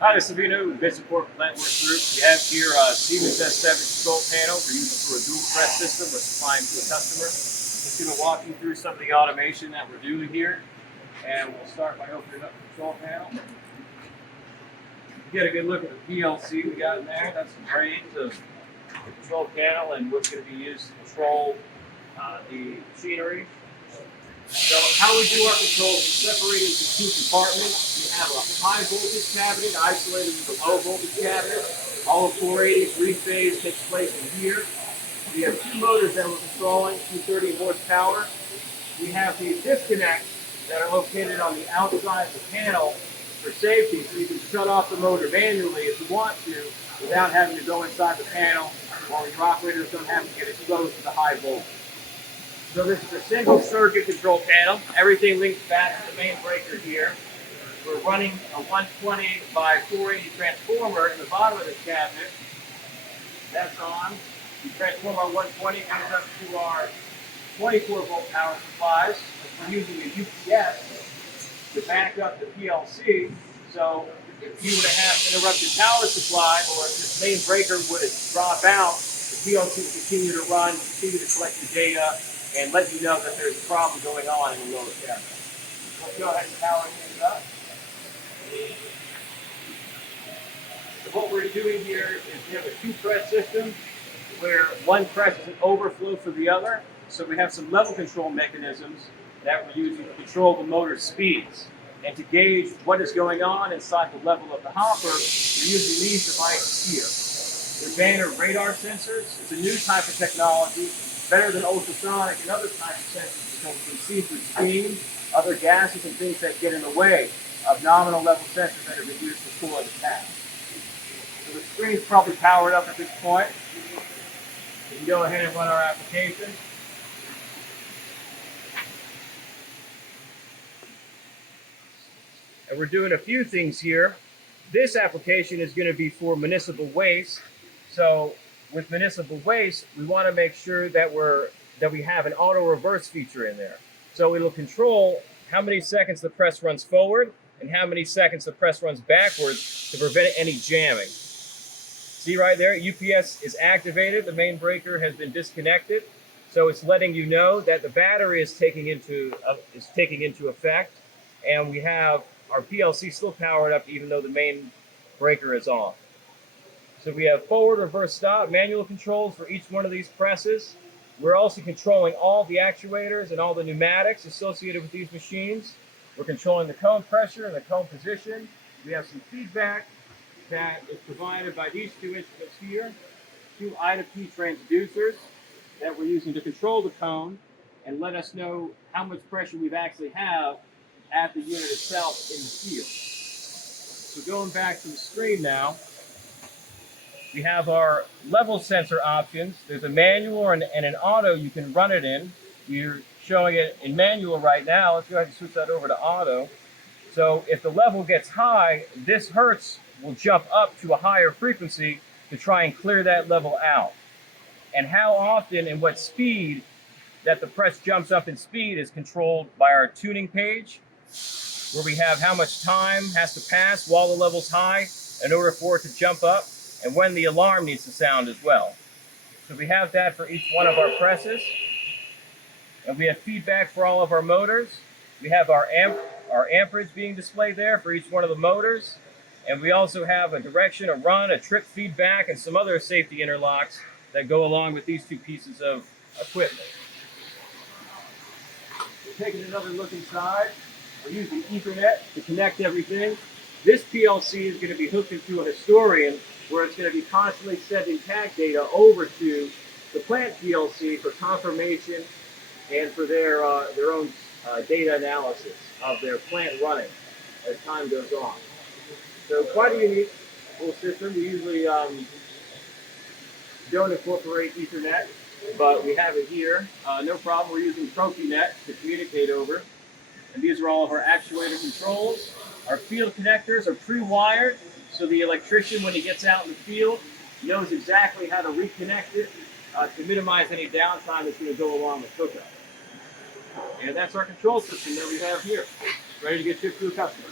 Hi, this is Vino with Vincent Corporation Plant Work Group. We have here a Siemens S7 control panel. We're using for a dual press system we're supplying to a customer. Just going to walk you through some of the automation that we're doing here. And we'll start by opening up the control panel. Get a good look at the PLC we got in there. That's the brains of the control panel and what's going to be used to control the machinery. So how we do our controls is separated into two compartments. We have a high voltage cabinet isolated with a low voltage cabinet. All of 480 three-phase takes place in here. We have two motors that we're controlling, 230 horsepower. We have these disconnects that are located on the outside of the panel for safety, so you can shut off the motor manually if you want to without having to go inside the panel, or your operators don't have to get exposed to the high voltage. So this is a single circuit control panel. Everything links back to the main breaker here. We're running a 120 by 480 transformer in the bottom of this cabinet. That's on. The transformer 120 comes up to our 24 volt power supplies. We're using a UPS to back up the PLC. So if you would have interrupted power supply, or if this main breaker would drop out, the PLC will continue to run, continue to collect the data, and let you know that there's a problem going on in the lower cabinet. Let's go ahead and power things up. So what we're doing here is we have a two-press system where one press is an overflow for the other. So we have some level control mechanisms that we're using to control the motor speeds. And to gauge what is going on inside the level of the hopper, we're using these devices here. They're Banner radar sensors. It's a new type of technology, better than ultrasonic and other types of sensors, because you can see through steam, other gases and things that get in the way of nominal level sensors that are used for cooling the panel. So the screen's probably powered up at this point. We can go ahead and run our application. And we're doing a few things here. This application is going to be for municipal waste. So with municipal waste, we want to make sure that we have an auto reverse feature in there. So it'll control how many seconds the press runs forward and how many seconds the press runs backwards to prevent any jamming. See right there, UPS is activated. The main breaker has been disconnected. So it's letting you know that the battery is taking into effect, and we have our PLC still powered up even though the main breaker is off. So we have forward, reverse, stop, manual controls for each one of these presses. We're also controlling all the actuators and all the pneumatics associated with these machines. We're controlling the cone pressure and the cone position. We have some feedback that is provided by these two instruments here, two I to P transducers that we're using to control the cone and let us know how much pressure we actually have at the unit itself in the field. So going back to the screen now, we have our level sensor options. There's a manual and an auto you can run it in. You're showing it in manual right now. Let's go ahead and switch that over to auto. So if the level gets high, this hertz will jump up to a higher frequency to try and clear that level out. And how often and what speed that the press jumps up in speed is controlled by our tuning page, where we have how much time has to pass while the level's high in order for it to jump up, and when the alarm needs to sound as well. So we have that for each one of our presses. And we have feedback for all of our motors. We have our amperage being displayed there for each one of the motors. And we also have a direction, a run, a trip feedback, and some other safety interlocks that go along with these two pieces of equipment. We're taking another look inside. We're using Ethernet to connect everything. This PLC is going to be hooked into a historian, where it's going to be constantly sending tag data over to the plant PLC for confirmation and for their own data analysis of their plant running as time goes on. So quite a unique little system. We usually don't incorporate Ethernet, but we have it here. No problem. We're using Profinet to communicate over. And these are all of our actuator controls. Our field connectors are pre-wired, so the electrician, when he gets out in the field, knows exactly how to reconnect it to minimize any downtime that's going to go along with hookup. And that's our control system that we have here, ready to get shipped to a customer.